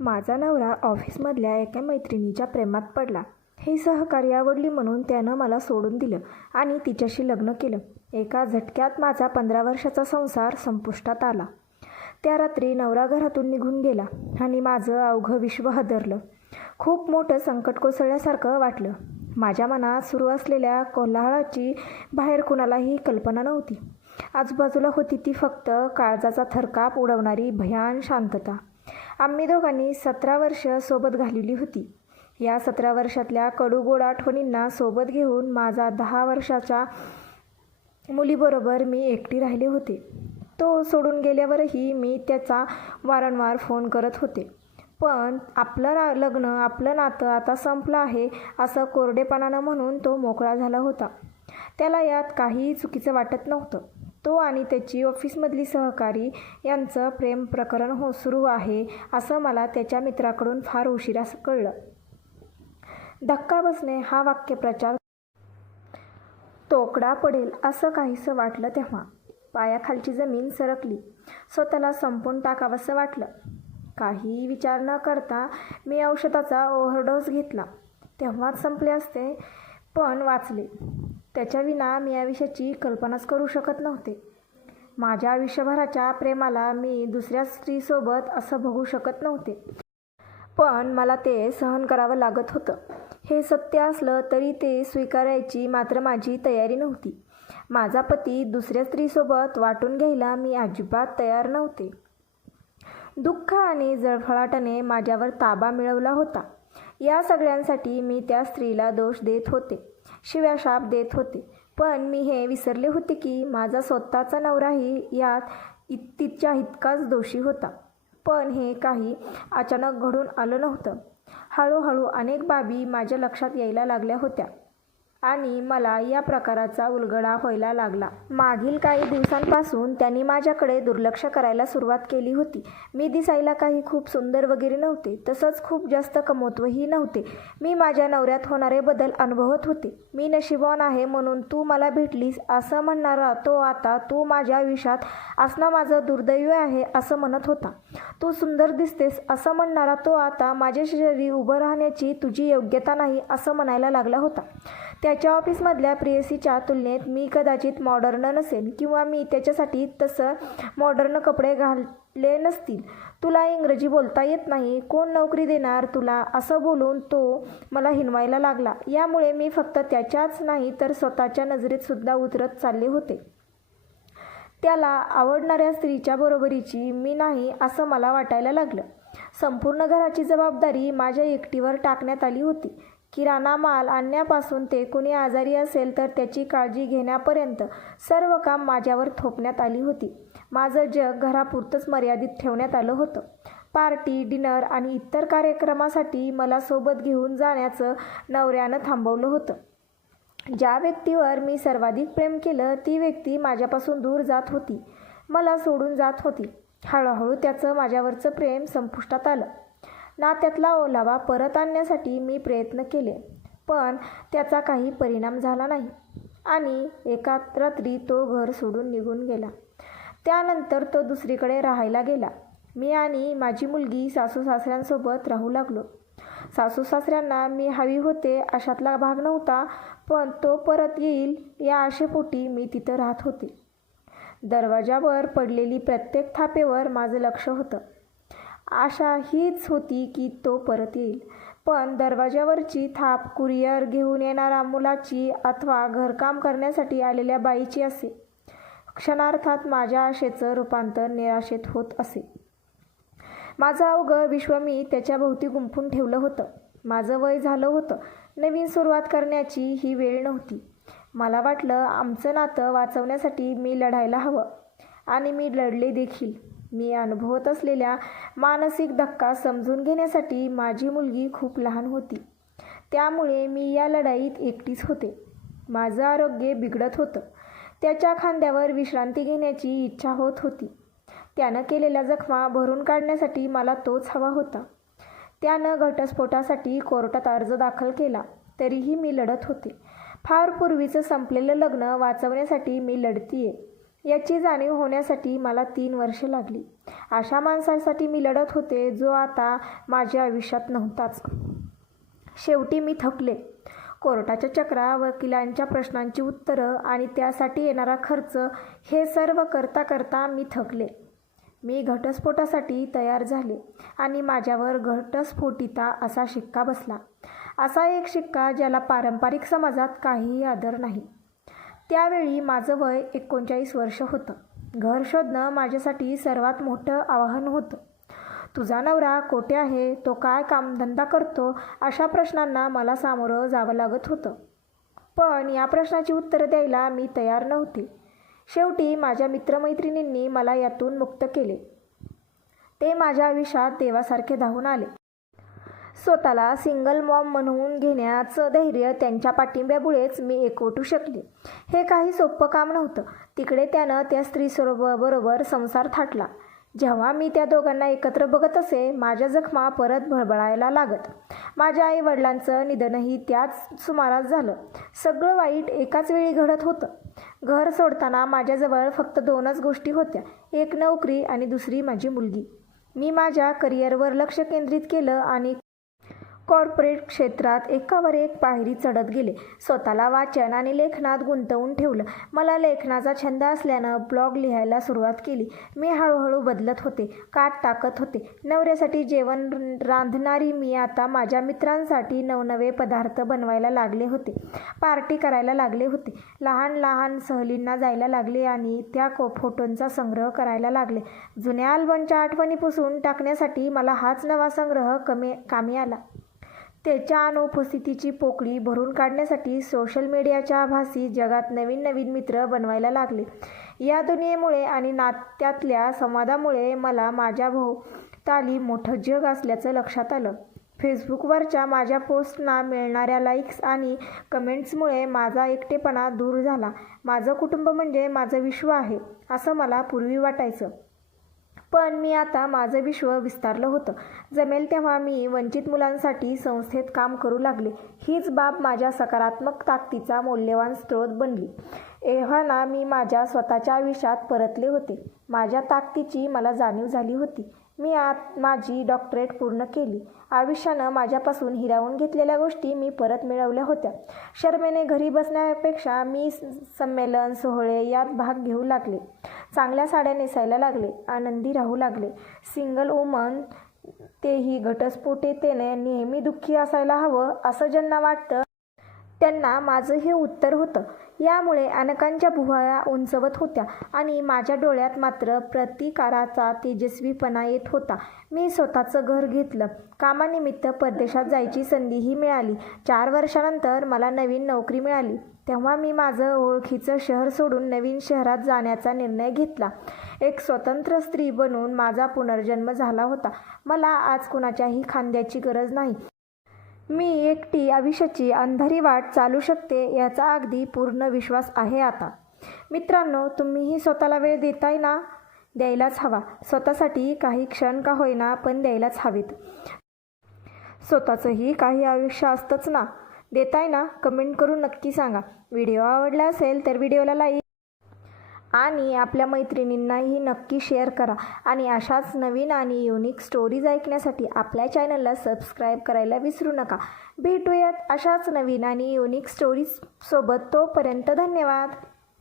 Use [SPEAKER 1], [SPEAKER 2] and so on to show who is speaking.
[SPEAKER 1] माझा नवरा ऑफिसमधल्या एका मैत्रिणीच्या प्रेमात पडला. हे सहकार्य आवडली म्हणून त्यानं मला सोडून दिलं आणि तिच्याशी लग्न केलं. एका झटक्यात माझा पंधरा वर्षाचा संसार संपुष्टात आला. त्या रात्री नवरा घरातून निघून गेला आणि माझं अवघं विश्व हदरलं. खूप मोठं संकट कोसळल्यासारखं वाटलं. माझ्या मनात सुरू असलेल्या कोल्हाळाची बाहेर कुणालाही कल्पना नव्हती. आजूबाजूला होती ती फक्त काळजाचा थरकाप उडवणारी भयान शांतता. आम्ही दोघांनी सतरा वर्ष सोबत घालवली होती. या सतरा वर्षातल्या कडूगोड आठवणींना सोबत घेऊन माझा दहा वर्षाच्या मुलीबरोबर मी एकटी राहिले होते. तो सोडून गेल्यावरही मी त्याचा वारंवार फोन करत होते. पण आपलं ना लग्न आपलं नातं आता संपलं आहे असं कोरडेपणानं म्हणून तो मोकळा झाला होता. त्याला यात काहीही चुकीचं वाटत नव्हतं. तो आणि त्याची ऑफिसमधली सहकारी यांचं प्रेम प्रकरण हो सुरू आहे असं मला त्याच्या मित्राकडून फार उशिरा कळलं. धक्का बसणे हा वाक्यप्रचार तोकडा पडेल असं काहीसं वाटलं तेव्हा. पायाखालची जमीन सरकली. स्वतःला संपून टाकावंसं वाटलं. काही विचार न करता मी औषधाचा ओव्हरडोस घेतला. तेव्हाच संपले असते पण वाचले. त्याच्याविना मी या विषयाची कल्पनाच करू शकत नव्हते. माझ्या आयुष्यभराच्या प्रेमाला मी दुसऱ्या स्त्रीसोबत असं बघू शकत नव्हते. पण मला ते सहन करावं लागत होतं. हे सत्य असलं तरी ते स्वीकारायची मात्र माझी तयारी नव्हती. माझा पती दुसऱ्या स्त्रीसोबत वाटून घ्यायला मी अजिबात तयार नव्हते. दुःख आणि जळफळाटाने माझ्यावर ताबा मिळवला होता. या सगळ्यांसाठी मी त्या स्त्रीला दोष देत होते. शिव्याशाप देत होते. पण मी हे विसरले होते की माझा स्वतःचा नवराही यात इत तिच्या इतकाच दोषी होता. पण हे काही अचानक घडून आलं नव्हतं. हळूहळू अनेक बाबी माझ्या लक्षात यायला लागल्या होत्या. आणि मला या प्रकाराचा उलगडा व्हायला लागला. मागील काही दिवसांपासून त्यांनी माझ्याकडे दुर्लक्ष करायला सुरुवात केली होती. मी दिसायला काही खूप सुंदर वगैरे नव्हते तसंच खूप जास्त कमवत्वही नव्हते. मी माझ्या नवऱ्यात होणारे बदल अनुभवत होते. मी नशिबवान आहे म्हणून तू मला भेटलीस असं म्हणणारा तो आता तू माझ्या आयुष्यात असणं माझं दुर्दैव आहे असं म्हणत होता. तू सुंदर दिसतेस असं म्हणणारा तो आता माझ्या शरीरी उभं राहण्याची तुझी योग्यता नाही असं म्हणायला लागला होता. त्याच्या ऑफिसमधल्या प्रेयसीच्या तुलनेत मी कदाचित मॉडर्न नसेन किंवा मी त्याच्यासाठी तसं मॉडर्न कपडे घालले नसतील. तुला इंग्रजी बोलता येत नाही. कोण नोकरी देणार तुला? असं बोलून तो मला हिनवायला लागला. यामुळे मी फक्त त्याच्याच नाही तर स्वतःच्या नजरेतसुद्धा उतरत चालले होते. त्याला आवडणाऱ्या स्त्रीच्या बरोबरीची मी नाही असं मला वाटायला लागलं. संपूर्ण घराची जबाबदारी माझ्या एकटीवर टाकण्यात आली होती. किराणा माल आणण्यापासून ते कुणी आजारी असेल तर त्याची काळजी घेण्यापर्यंत सर्व काम माझ्यावर थोपण्यात आली होती. माझं जग घरापुरतंच मर्यादित ठेवण्यात आलं होतं. पार्टी डिनर आणि इतर कार्यक्रमासाठी मला सोबत घेऊन जाण्याचं नवऱ्यानं थांबवलं होतं. ज्या व्यक्तीवर मी सर्वाधिक प्रेम केलं ती व्यक्ती माझ्यापासून दूर जात होती. मला सोडून जात होती. हळूहळू त्याचं माझ्यावरचं प्रेम संपुष्टात आलं. नात्यातला ओलावा परत आणण्यासाठी मी प्रयत्न केले पण त्याचा काही परिणाम झाला नाही. आणि एका रात्री तो घर सोडून निघून गेला. त्यानंतर तो दुसरीकडे राहायला गेला. मी आणि माझी मुलगी सासू सासऱ्यांसोबत राहू लागलो. सासू सासऱ्यांना मी हवी होते अशातला भाग नव्हता पण तो परत येईल या आशेपोटी मी तिथं राहत होते. दरवाजावर पडलेली प्रत्येक थापेवर माझं लक्ष होतं. आशा हीच होती की तो परत येईल. पण दरवाजावरची थाप कुरिअर घेऊन येणारा मुलाची अथवा घरकाम करण्यासाठी आलेल्या बाईची असे. क्षणार्थात माझ्या आशेचं रूपांतर निराशेत होत असे. माझं अवघं विश्व मी त्याच्याभोवती गुंफून ठेवलं होतं. माझं वय झालं होतं. नवीन सुरुवात करण्याची ही वेळ नव्हती. मला वाटलं आमचं नातं वाचवण्यासाठी मी लढायला हवं. आणि मी लढले देखील. मी अनुभवत असलेल्या मानसिक धक्का समजून घेण्यासाठी माझी मुलगी खूप लहान होती. त्यामुळे मी या लढाईत एकटीच होते. माझं आरोग्य बिघडत होतं. त्याच्या खांद्यावर विश्रांती घेण्याची इच्छा होत होती. त्यानं केलेल्या जखमा भरून काढण्यासाठी मला तोच हवा होता. त्यानं घटस्फोटासाठी कोर्टात अर्ज दाखल केला तरीही मी लढत होते. फार पूर्वीचं संपलेलं लग्न वाचवण्यासाठी मी लढतीये. याची जाणीव होण्यासाठी मला तीन वर्ष लागली. अशा माणसांसाठी मी लढत होते जो आता माझ्या आयुष्यात नव्हताच. शेवटी मी थकले. कोर्टाच्या चक्रा वकिलांच्या प्रश्नांची उत्तरं आणि त्यासाठी येणारा खर्च हे सर्व करता करता मी थकले. मी घटस्फोटासाठी तयार झाले आणि माझ्यावर घटस्फोटिता असा शिक्का बसला. असा एक शिक्का ज्याला पारंपरिक समाजात काहीही आदर नाही. त्यावेळी माझं वय एकोणचाळीस वर्ष होतं. घर शोधणं माझ्यासाठी सर्वात मोठं आव्हान होतं. तुझा नवरा कोठे आहे? तो काय कामधंदा करतो? अशा प्रश्नांना मला सामोरं जावं लागत होतं. पण या प्रश्नाची उत्तरं द्यायला मी तयार नव्हते. शेवटी माझ्या मित्रमैत्रिणींनी मला यातून मुक्त केले. ते माझ्या आयुष्यात देवासारखे धावून आले. स्वतःला सिंगल मॉम म्हणून घेण्याचं धैर्य त्यांच्या पाठिंब्यामुळेच मी एकवटू शकले. हे काही सोपं काम नव्हतं. तिकडे त्यानं त्या स्त्रीसोबरोबर संसार थाटला. जेव्हा मी त्या दोघांना एकत्र बघत असे माझ्या जखमा परत भळबळायला लागत. माझ्या आई वडिलांचं निधनही त्याच सुमारास झालं. सगळं वाईट एकाच वेळी घडत होतं. घर सोडताना माझ्याजवळ फक्त दोनच गोष्टी होत्या. एक नोकरी आणि दुसरी माझी मुलगी. मी माझ्या करिअरवर लक्ष केंद्रित केलं आणि कॉर्पोरेट क्षेत्रात एकावर एक पायरी चढत गेले. स्वतःला वाचन आणि लेखनात गुंतवून ठेवलं. मला लेखनाचा छंद असल्यानं ब्लॉग लिहायला सुरुवात केली. मी हळूहळू बदलत होते. काट टाकत होते. नवऱ्यासाठी जेवण रांधणारी मी आता माझ्या मित्रांसाठी नवनवे पदार्थ बनवायला लागले होते. पार्टी करायला लागले होते. लहान लहान सहलींना जायला लागले आणि त्या को फोटोंचा संग्रह करायला लागले. जुन्या अल्बमच्या आठवणी पुसून टाकण्यासाठी मला हाच नवा संग्रह कमी कामी आला. त्याच्या अनुपस्थितीची पोकळी भरून काढण्यासाठी सोशल मीडियाच्या आभासी जगात नवीन नवीन मित्र बनवायला लागले. या दुनियेमुळे आणि नात्यातल्या संवादामुळे मला माझ्या भोवताली मोठं जग असल्याचं लक्षात आलं. फेसबुकवरच्या माझ्या पोस्टना मिळणाऱ्या लाईक्स आणि कमेंट्समुळे माझा एकटेपणा दूर झाला. माझं कुटुंब म्हणजे माझं विश्व आहे असं मला पूर्वी वाटायचं. पण मी आता माझं विश्व विस्तारलं होतं. जमेल तेव्हा मी वंचित मुलांसाठी संस्थेत काम करू लागले. हीच बाब माझ्या सकारात्मक ताकदीचा मौल्यवान स्रोत बनली. एव्हाना मी माझ्या स्वतःच्या आयुष्यात परतले होते. माझ्या ताकदीची मला जाणीव झाली होती. मी आत माझी डॉक्टरेट पूर्ण केली. आयुष्यानं माझ्यापासून हिरावून घेतलेल्या गोष्टी मी परत मिळवल्या होत्या. शर्मेने घरी बसण्यापेक्षा मी संमेलन सोहळे यात भाग घेऊ लागले. चांगल्या साड्या नेसायला लागले. आनंदी राहू लागले. सिंगल वुमन तेही घटस्फोटेतेने नेहमी दुःखी असायला हवं असं ज्यांना वाटतं त्यांना माझं हे उत्तर होतं. यामुळे अनेकांच्या भुवया उंचवत होत्या आणि माझ्या डोळ्यात मात्र प्रतिकाराचा तेजस्वीपणा येत होता. मी स्वतःचं घर घेतलं. कामानिमित्त परदेशात जायची संधीही मिळाली. चार वर्षानंतर मला नवीन नोकरी मिळाली. तेव्हा मी माझं ओळखीचं शहर सोडून नवीन शहरात जाण्याचा निर्णय घेतला. एक स्वतंत्र स्त्री बनून माझा पुनर्जन्म झाला होता. मला आज कुणाच्याही खांद्याची गरज नाही. मी एकटी आयुष्याची अंधारी वाट चालू शकते याचा अगदी पूर्ण विश्वास आहे आता. मित्रांनो तुम्हीही स्वतःला वेळ देताय ना? द्यायलाच हवा. स्वतःसाठी काही क्षण का होईना पण द्यायलाच हवेत. स्वतःचंही काही आयुष्य असतंच ना? देताय ना? कमेंट करून नक्की सांगा. व्हिडिओ आवडला असेल तर व्हिडिओला लाईक आणि आपल्या मैत्रिणींनाही नक्की शेअर करा. आणि अशाच नवीन आणि युनिक स्टोरीज ऐकण्यासाठी आपल्या चॅनलला सबस्क्राईब करायला विसरू नका. भेटूयात अशाच नवीन आणि युनिक स्टोरीजसोबत तोपर्यंत धन्यवाद.